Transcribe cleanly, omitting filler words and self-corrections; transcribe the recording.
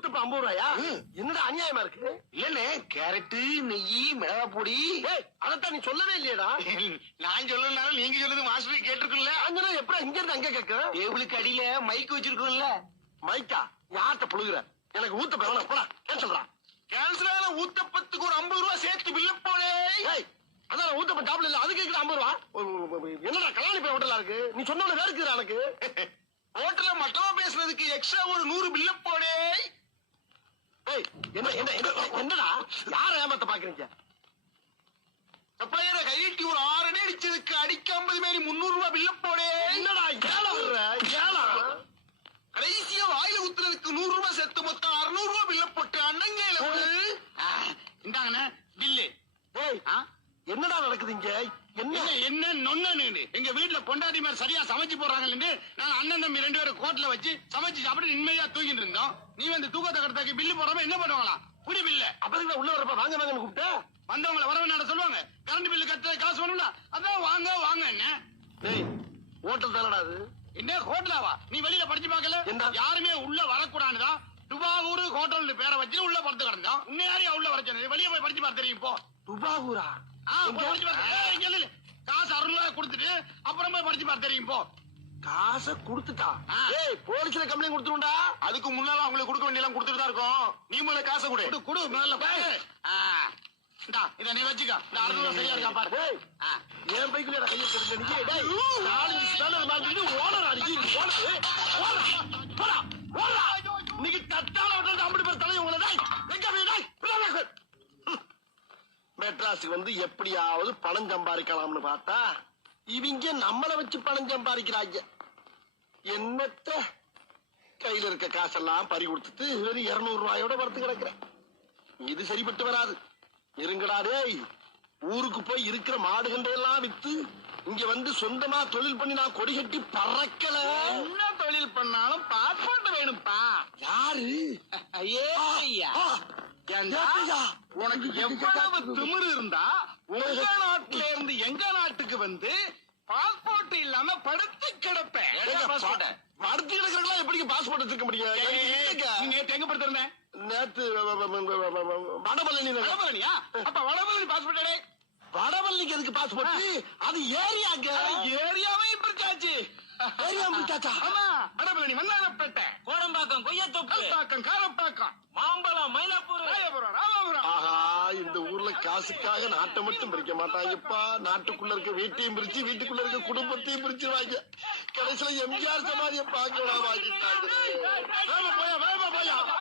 ஊத்தப்ப 50 ரூபாயா? என்னடா அநியாயமா இருக்கு? இல்லண்ணே, கேரட், நெய், மிளகா பொடி. அதத்தான் நீ சொல்லவே இல்லையடா. நான் சொல்லனாலும் நீங்க சொல்லுது மாஸ்டர் கேட்டிருக்குல்ல. எப்படி இங்க இருந்து அங்க கேட்க? டேபிளுக்கு அடியில மைக் வச்சிருக்கோம்ல. மைக்கா? யார்கிட்ட புழுகுற? எனக்கு ஊத்தப்ப வேணாம், போடா. கேன்சல்டா. கேன்சல் ஆன ஊத்தப்பத்துக்கு ஒரு 50 ரூபாய் சேர்த்து பில்ல போனே. அதான் ஊத்தப்ப டாப்ல இல்ல, அது கேக்குது 50 ரூபா. என்னடா கல்யாணி போய் ஹோட்டலா இருக்கு? நீ சொன்ன வேற இருக்குறா எனக்கு. ஹோட்டல்ல மட்டமா பேசுறதுக்கு எக்ஸ்ட்ரா ஒரு 100 பில்ல போனே. என்னடா யார ஏமாத்த பாக்குறீங்க? பையனை கையிட்டி ஒரு 6 அடி அடிச்சதுக்கு அடிக்க 50 மேரி 300 ரூபாய் பில்ல போனே. என்னடா ஏழை விடுற? ஏழா கடைசியா வாயில ஊத்துறதுக்கு 100 ரூபாய் சேர்த்து மொத்தம் 600 ரூபாய் பில்ல போட்டு அண்ணங்கையில இந்தாங்கண்ணே பில்லு. என்னடா நடக்குது இங்க? என்ன நொன்னு எங்க வீட்டுல பொண்டாட்டி மாதிரி சரியா சமைச்சு போறாங்கன்னு நான் அண்ணன் தம்பி 2 பேரும் கோட்ல வச்சு சமைச்சு சாப்பிட்டு நிம்மதியா தூங்கிட்டு இருந்தோம். நீ வந்து தூக்கத்தை கடத்தாக்கி பில்லு போடாம என்ன பண்ணுவாங்களா? குடி பில்ல. அப்புறம் உள்ள வரப்ப வாங்க வாங்கன்னு கூப்பிட்ட வந்தவங்களை வரவேண்ண சொல்லுவாங்க. கரண்ட் பில்லு கட்ட காசு வேணும்ல, அதான் வாங்க வாங்க. என்ன ஹோட்டல் தானடா அது? என்ன ஹோட்டலாவா? நீ வெளியில படிச்சு பாக்கல? யாருமே உள்ள வரக்கூடாதுதான் துபாகூர் ஹோட்டல் பேரை வச்சு உள்ள படுத்து கிடந்தோம். உன்னையாரியா உள்ள வரச்சு? வெளியே போய் படிச்சு பார்த்து தெரியும். போ. துபாகூரா? காசு 600 ரூபாய் கொடுத்துட்டு அப்புறம் போய் படிச்சு பார்த்து தெரியும். போ. காசை கொடுத்துட்டா? போலீஸ்ல கம்ப்ளைண்ட் கொடுத்துருண்டா. அதுக்கு முன்னால அவங்களுக்கு கொடுக்க வேண்டியெல்லாம் கொடுத்துட்டு தான் இருக்கோம். நீ முதல்ல காசை கொடு. கொடு முதல்ல. இத நீ வச்சுக்க. இந்த 600 ரூபாய் சரியா இருக்கா பாரு. என் பைக்குல கையை தெரிஞ்ச இன்னைக்கு தட்டால அப்படி பேர் தலை உங்களை மெட்ராஸுக்கு வந்து எப்படியாவது பணம் சம்பாதிக்கலாம்னு பார்த்தா இவங்க நம்மளை வச்சு பணம் சம்பாதிக்கிறாங்க. என்னத்த கையில இருக்க காசெல்லாம் பறி கொடுத்துட்டு வெறும் 200 ரூபாயோட வரத்து கிடக்குறேன். இது சரிப்பட்டு வராது. இருங்கடாடே, ஊருக்கு போய் இருக்கிற மாடுகண்டையெல்லாம் வித்து இங்க வந்து சொந்தமா தொழில் பண்ணி நான் கொடி கட்டி பறக்கல. என்ன தொழில் பண்ணாலும் பாஸ்போர்ட் வேணும்பா. யாரு? உனக்கு எவ்வளவு திமிரு இருந்தா உங்க நாட்டுல இருந்து எங்க நாட்டுக்கு வந்து பாஸ்போர்ட் இல்லாம படுத்து கிடப்பேன். படுத்து கிடக்கிறா எப்படி பாஸ்போர்ட் வச்சிருக்க முடியும்? நேற்று எங்க படுத்திருந்தேன்? நேத்து வடபழனி. வடபழனியா? அப்ப வடபழனி பாஸ்போர்ட். வடபழனிக்கு எதுக்கு பாஸ்போர்ட்? அது ஏரியாங்க. ஏரியாவையும் பிரிச்சாச்சு. ஏரியா பிரிச்சாச்சா? ஆமா. வடபழனி, வண்ணாரப்பேட்டை, கோடம்பாக்கம், கொய்யாத்தோப்பு, கல்பாக்கம், காரப்பாக்கம், மாம்பழம், மயிலாப்பூர், ராமாபுரம். ஆஹா, இந்த ஊர்ல காசுக்காக நாட்டை மட்டும் பிரிக்க மாட்டாங்கப்பா. நாட்டுக்குள்ள இருக்க வீட்டையும் பிரிச்சு வீட்டுக்குள்ள இருக்க குடும்பத்தையும் பிரிச்சுவாங்க. கடைசியில எம்ஜிஆர் சமாதியை பார்க்க வாங்கிட்டாங்க.